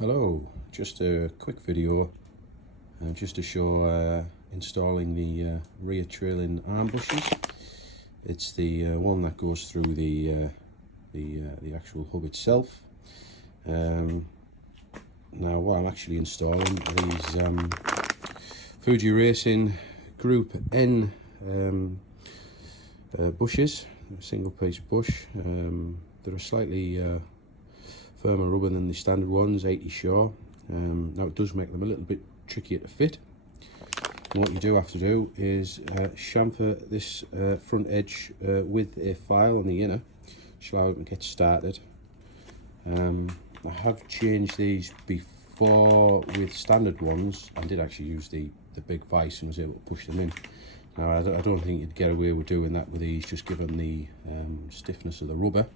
Hello, just a quick video just to show installing the rear trailing arm bushes. It's the one that goes through the actual hub itself. Now what I'm actually installing are these Fuji Racing Group N bushes, a single piece bush. They're a slightly firmer rubber than the standard ones, 80 Shaw. Now it does make them a little bit trickier to fit. And what you do have to do is chamfer this front edge with a file on the inner to allow it to get started. I have changed these before with standard ones. I did actually use the big vise and was able to push them in. Now I don't think you'd get away with doing that with these, just given the stiffness of the rubber.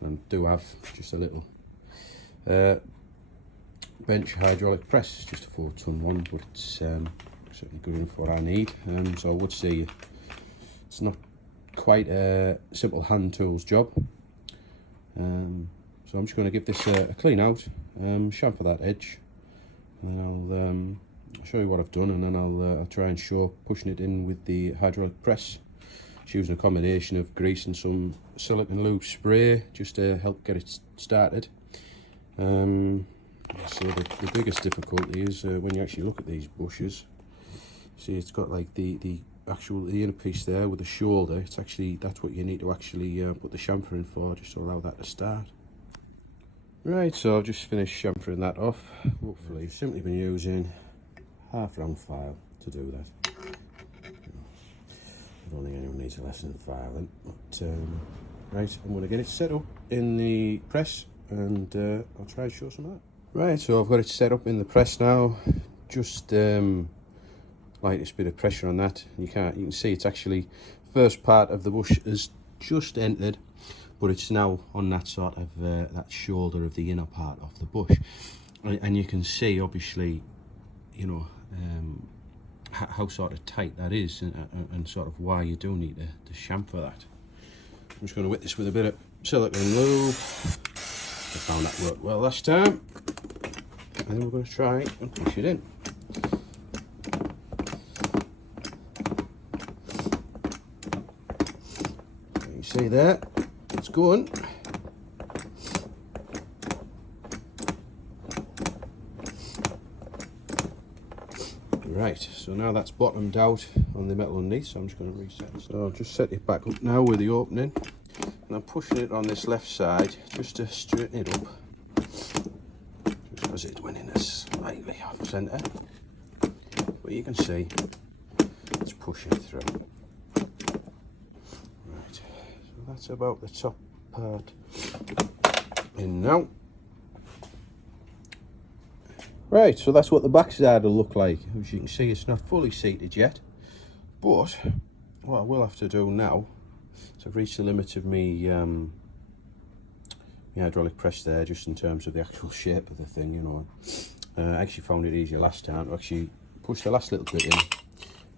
And I do have just a little bench hydraulic press, just a 4-ton one, but it's certainly good enough for what I need. So I would say it's not quite a simple hand tools job. So I'm just going to give this a clean out, chamfer that edge, and then I'll show you what I've done, and then I'll try and show pushing it in with the hydraulic press. Just using a combination of grease and some silicone lube spray just to help get it started. So the biggest difficulty is when you actually look at these bushes. See, it's got like the inner piece there with the shoulder. It's actually, that's what you need to actually put the chamfer in for, just to allow that to start. Right, so I've just finished chamfering that off. Hopefully, simply been using half round file to do that. I don't think anyone needs a lesson in filing, but right, I'm going to get it set up in the press, and I'll try and show some of that. Right, so I've got it set up in the press now. Just lightest bit of pressure on that. You can see it's actually, first part of the bush is just entered, but it's now on that sort of that shoulder of the inner part of the bush, and you can see obviously, you know, how sort of tight that is, and sort of why you do need to chamfer that. I'm just going to wet this with a bit of silicone lube. I found that worked well last time, and then we're going to try and push it in. You see there, it's going. Right, so now that's bottomed out on the metal underneath, so I'm just going to reset. So I've just set it back up now with the opening, and I'm pushing it on this left side just to straighten it up, just because it went in a slightly off centre, but you can see it's pushing through. Right, so that's about the top part in now. Right, so that's what the back side will look like. As you can see, it's not fully seated yet, but what I will have to do now, so I've reached the limit of me hydraulic press there, just in terms of the actual shape of the thing, you know. I actually found it easier last time to actually push the last little bit in,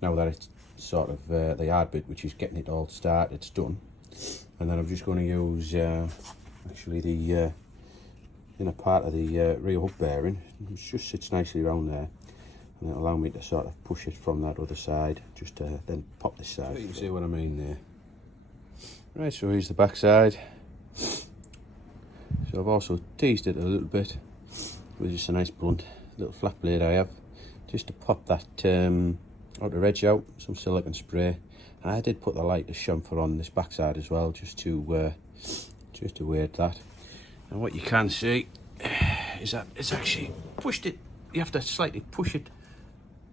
now that it's sort of the hard bit, which is getting it all started, it's done. And then I'm just going to use actually the inner part of the rear hub bearing, which just sits nicely around there, and it'll allow me to sort of push it from that other side, just to then pop this side. So you can see what I mean there. Right, so here's the back side. So I've also teased it a little bit with just a nice blunt little flat blade I have, just to pop that outer edge out, some silicone spray, and I did put the lightest chamfer on this back side as well, just to aid that. And what you can see is that it's actually pushed it, you have to slightly push it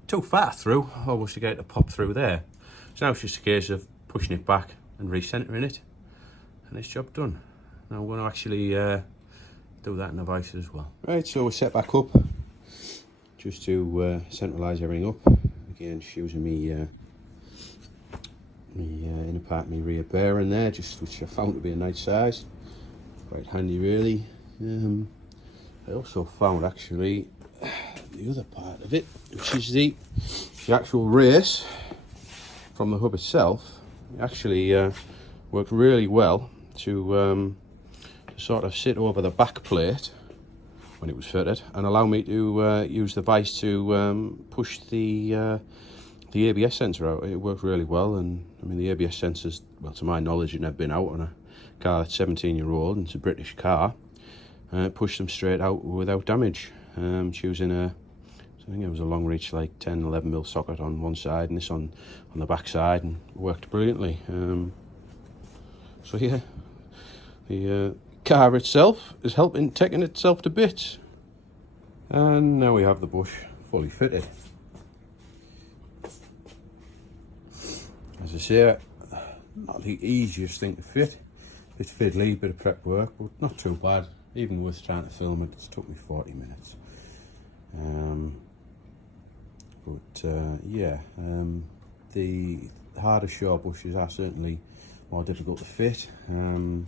too far through, almost to get it to pop through there. So now it's just a case of pushing it back and recentering it, and it's job done. Now I'm going to actually do that in the vise as well. Right, so we're set back up, just to centralise everything up. Again, just using me inner part, me rear bearing there, just which I found to be a nice size. Quite handy really. I also found actually the other part of it, which is the actual race from the hub itself. It actually worked really well to sort of sit over the back plate when it was fitted, and allow me to use the vise to push the ABS sensor out. It worked really well, and I mean the ABS sensors, well, to my knowledge, it never been out on a car that's 17-year-old and it's a British car. Pushed them straight out without damage, choosing I think it was a long reach, like 10-11mm socket on one side and this on the back side, and worked brilliantly. So yeah, the car itself is taking itself to bits. And now we have the bush fully fitted. As I say, not the easiest thing to fit. Bit fiddly, bit of prep work, but not too bad. Even worth trying to film it. It's took me 40 minutes. The harder shore bushes are certainly more difficult to fit. And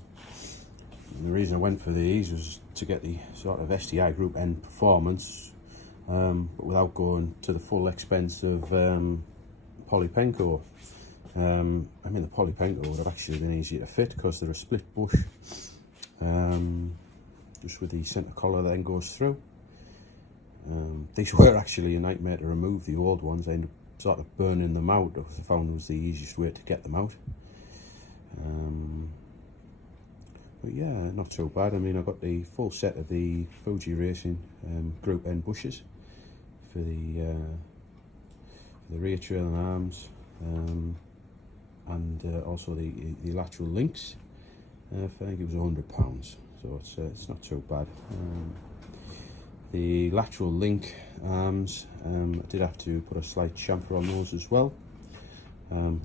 the reason I went for these was to get the sort of STI Group N performance, but without going to the full expense of polypenco. I mean, the polypenco would have actually been easier to fit because they're a split bush, just with the centre collar that then goes through. These were actually a nightmare to remove, the old ones. I ended up sort of burning them out because I found it was the easiest way to get them out. But yeah, not so bad. I mean, I got the full set of the Fuji Racing Group N bushes for the rear trailing arms, and also the lateral links. I think it was £100, so it's not too bad. The lateral link arms, I did have to put a slight chamfer on those as well.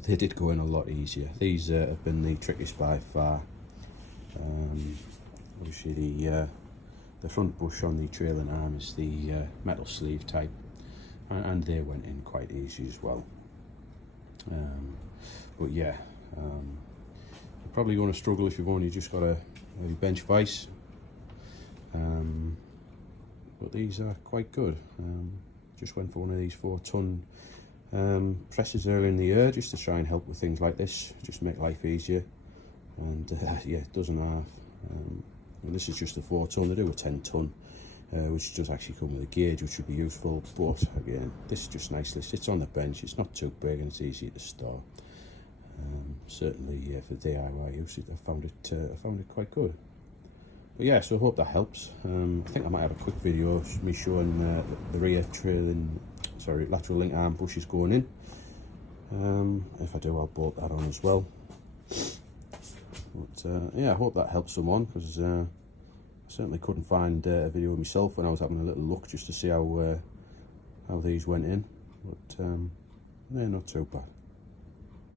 They did go in a lot easier. These have been the trickiest by far. Obviously the front bush on the trailing arm is the metal sleeve type, and they went in quite easy as well. But yeah, you're probably going to struggle if you've only just got a bench vise. But these are quite good. Just went for one of these 4-ton presses early in the year just to try and help with things like this, just make life easier. And yeah, it doesn't half. And this is just a 4-ton. They do a 10-ton, which does actually come with a gauge, which would be useful. But again, this is just nicely sits on the bench. It's not too big and it's easy to store. Certainly for DIY use, I found it quite good. But yeah, so I hope that helps. I think I might have a quick video of me showing the rear lateral link arm bushes going in. If I do, I'll bolt that on as well. But yeah, I hope that helps someone, because I certainly couldn't find a video of myself when I was having a little look just to see how these went in. But they're not too bad.